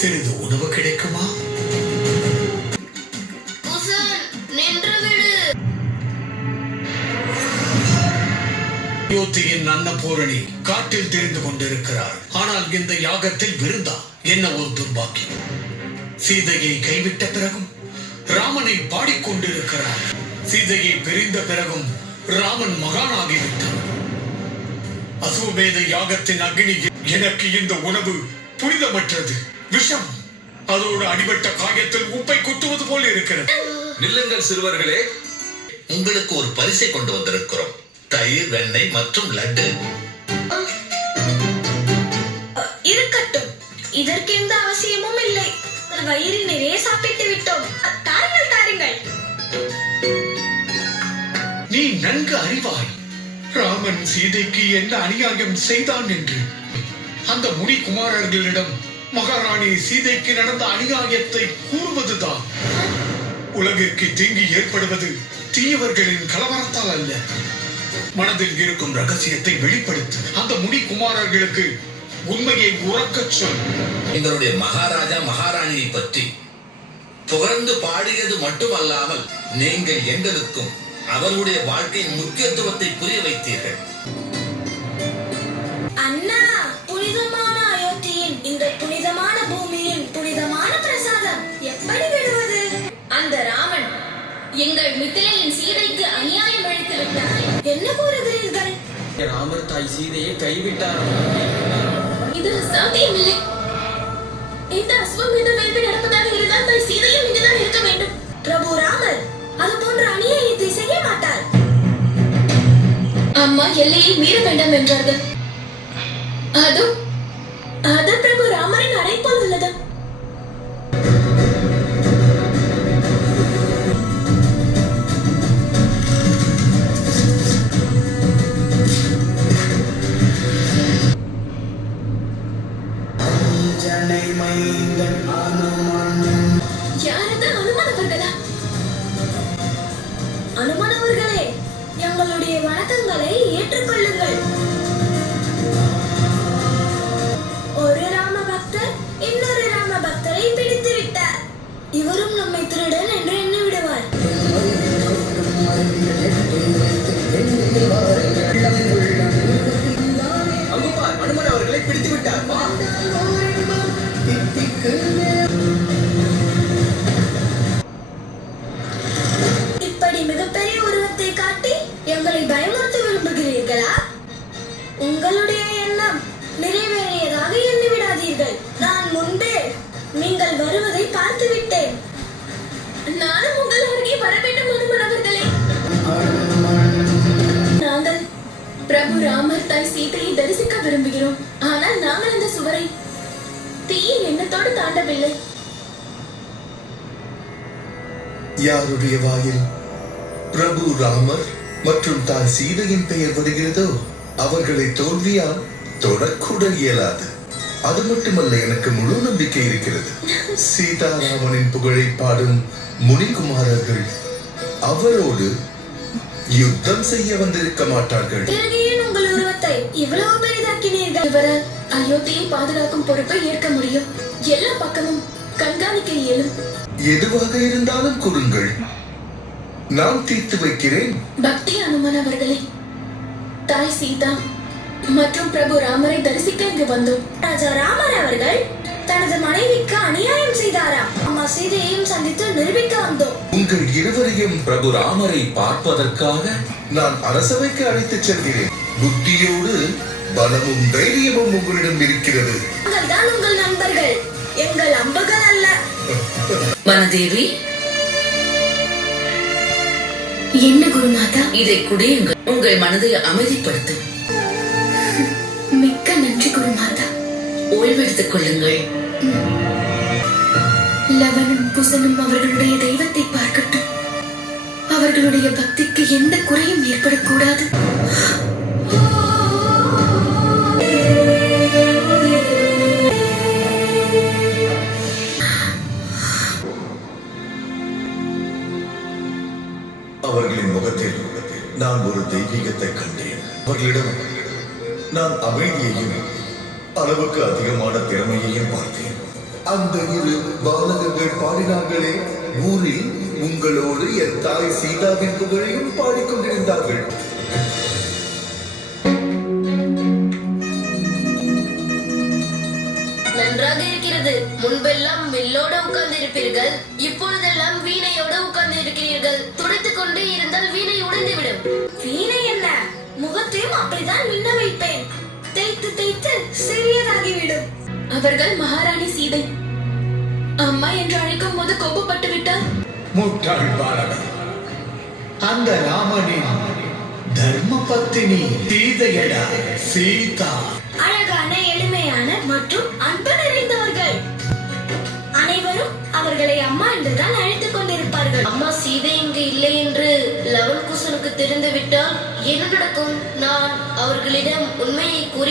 சிறிது உணவு கிடைக்குமா? அயோத்தியின் அன்னபூரணி காட்டில் தெரிந்து கொண்டிருக்கிறார். ஆனால் இந்த யாகத்தில் விருந்தா? என்ன ஒரு துர்பாக்கியம்! சீதையை கைவிட்ட பிறகும் ராமனை பாடிக்கொண்டிருக்கிறார். சீதையை பிரிந்த பிறகும் ராமன் மகானாகிவிட்டார். அசுவமேத யாகத்தின் அக்னி எனக்கு இந்த உணவு புனிதமற்றது, விஷம். அதோடு அடிபட்ட காயத்தில் உப்பை குத்துவது போல் இருக்கிறது. நில்லுங்கள் சிறுவர்களே, உங்களுக்கு ஒரு பரிசை கொண்டு வந்திருக்கிறோம். தயிர், வெண்ணெய் மற்றும் லட்டு. இருக்கட்டும், இதற்கு எந்த அவசியமும் இல்லை. வயிறு நிறைய சாப்பிட்டு விட்டோம். தாருங்கள் தாருங்கள். நீ நன்கு அறிவாய் ராமன் சீதைக்கு என்ன அநியாயம் செய்தான் என்று. அந்த முனி குமாரர்களிடம் மகாராணி சீதைக்கு நடந்த அநியாயத்தை கூறுவதுதான். உலகிற்கு தீங்கு ஏற்படுவது தீயவர்களின் கலவரத்தால் அல்ல. மனதில் இருக்கும் ரகசியத்தை வெளிப்படுத்தி அந்த முனி குமாரர்களுக்கு உண்மையை உறக்கச் சொல். எங்களுடைய மகாராஜா மகாராணியை பற்றி புகழ்ந்து பாடியது மட்டுமல்லாமல் நீங்கள் எங்களுக்கும் அவர்களுடைய வாழ்க்கையின் முக்கியத்துவத்தை புரிய வைத்தீர்கள். அண்ணா, புனிதமான அயோத்தியின் இந்த புனிதமான பூமியின் புனிதமான பிரசாதம் எப்படி விடுவது? அந்த ராமன் எங்கள் மித்திலையின் சீதைக்கு அநியாயம் அளித்து விட்டார். என்ன கூறுகிறீர்கள்? ராமர் தாய் சீதையை கைவிட்டார். இது சாத்தியமில்லை. இந்த அஸ்வமேத வேள்வி நடப்பதாக இருந்தால் தாய் சீதையும் இங்குதான் இருக்க வேண்டும். பிரபு ராமர் அது போன்ற அநியாயத்தை செய்ய மாட்டார். அம்மா எல்லையை மீற வேண்டாம் என்றார்கள். அது பிரபு ராமரின் அழைப்போல் உள்ளது. யாரது? அனுமனவர்களா? அனுமனவர்களே, எங்களுடைய வணக்கங்களை ஏற்றுக்கொள்ளுங்கள். ஒரு ராம பக்தர் இன்னொரு ராம பக்தரை பிடித்து விட்டார். இவரும் நம்மை திருடன் என்று எண்ணி விடுவார். அங்குபார், அனுமன் அவர்களை பிடித்து விட்டார். இப்படி மிகப்பெரிய உருவத்தை காட்டி எங்களை பயமுறுத்த விரும்புகிறீர்களா? உங்களுடைய எண்ணம் நிறைவேறியதாக எண்ணிவிடாதீர்கள். நான் முன்பே நீங்கள் வருவதை பார்த்து விட்டேன். நானும் உங்கள் அருகே வர வேண்டும் அனுமன் அவர்களே. நாங்கள் பிரபு ராமர் தாய் சீதையை தரிசிக்க விரும்புகிறோம். ஆனால் நாங்கள் இந்த சுவரை தீய எண்ணத்தோடு தாண்டவில்லை. யாருடைய வாயில் பிரபு ராமர் மற்றும் தாய் சீதையின் பெயர் வருகிறதோ அவர்களை தோல்வியால் தொடக்கூட இயலாது. அது மட்டுமல்ல, எனக்கு முழு நம்பிக்கை இருக்கிறது. சீதாராமனின் புகழை பாடும் முனிகுமாரர்கள் அவரோடு யுத்தம் செய்ய வந்திருக்க மாட்டார்கள். உங்கள் உருவத்தை இவ்வளவு பெரிதாக்கினீர்கள். இவரால் அயோத்தியை பாதுகாக்கும் பொறுப்பை ஏற்க முடியும். எல்லா பக்கமும் கண்காணிக்க இயலும். எதுவாக இருந்தாலும் கூறுங்கள், நான் தீர்த்து வைக்கிறேன். பக்தி அனுமன் அவர்களே, தாய் சீதா மற்றும் பிரபு ராமரை தரிசிக்க இங்கு வந்தோம். ராஜா ராமர் அவர்கள் தனது மனைவிக்கு அநியாயம் செய்தாரா? அம்மா சீதையையும் சந்தித்து நிரூபிக்க வந்தோம். உங்கள் இருவரையும் பிரபு ராமரை பார்ப்பதற்காக நான் அரசவைக்கு அழைத்துச் செல்கிறேன். புத்தியோடு பலமும் தைரியமும் உங்களிடம் இருக்கிறது. நாங்கள் தான் உங்கள் நண்பர்கள், எங்கள் அம்புகள் அல்ல. வனதேவி, என்ன குருநாதா? இதை குடியுங்கள், உங்கள் மனதை அமைதிப்படுத்தும். மிக்க நன்றி குருமாதா. ஓய்வெடுத்துக் கொள்ளுங்கள். லவனும் குசனும் அவர்களுடைய தெய்வத்தை பார்க்கட்டும். அவர்களுடைய பக்திக்கு எந்த குறையும் ஏற்படக்கூடாது. அவர்களின் முகத்தில் நான் ஒரு தெய்வீகத்தை கண்டேன். அவர்களிடம் நான் அமைதியையும் அளவுக்கு அதிகமான திறமையையும் பார்த்தேன். அந்த இரு பாலகங்கள் பாடினார்களே, ஊரில் உங்களோடு என் தாய் சீதாவின் புகழையும் பாடிக்கொண்டிருந்தார்கள். நன்றாக இருக்கிறது. முன்பெல்லாம் வில்லோட உட்கார்ந்து இருப்பீர்கள், இப்பொழுதெல்லாம் வீணையோட உட்கார்ந்து இருக்கிறீர்கள். துடைத்துக் கொண்டே இருந்தால் வீணை உடைந்துவிடும். வீணை என்ன, முகத்தையும் அப்படிதான் மின்ன வைப்பேன். தேய்த்து தேய்த்து சிறியதாகிவிடும். அவர்கள் மகாராணி சீதை. அம்மா என்று அழைக்கும் போது கோபப்பட்டு விட்டார். முட்டாள் பாலகன், அந்த ராமனின் தர்ம பத்தினி சீதையடா, சீதா. அழகான, எளிமையான மற்றும் அன்பு நிறைந்தவர்கள். அனைவரும் அவர்களை அம்மா என்றுதான் அழைத்துக் கொண்டிருப்பார்கள். அம்மா சீதை இங்கு இல்லை என்று லவன் குசனுக்கு தெரிந்து விட்டால் என்ன நடக்கும்? நான் அவர்களிடம் உண்மையை கூறி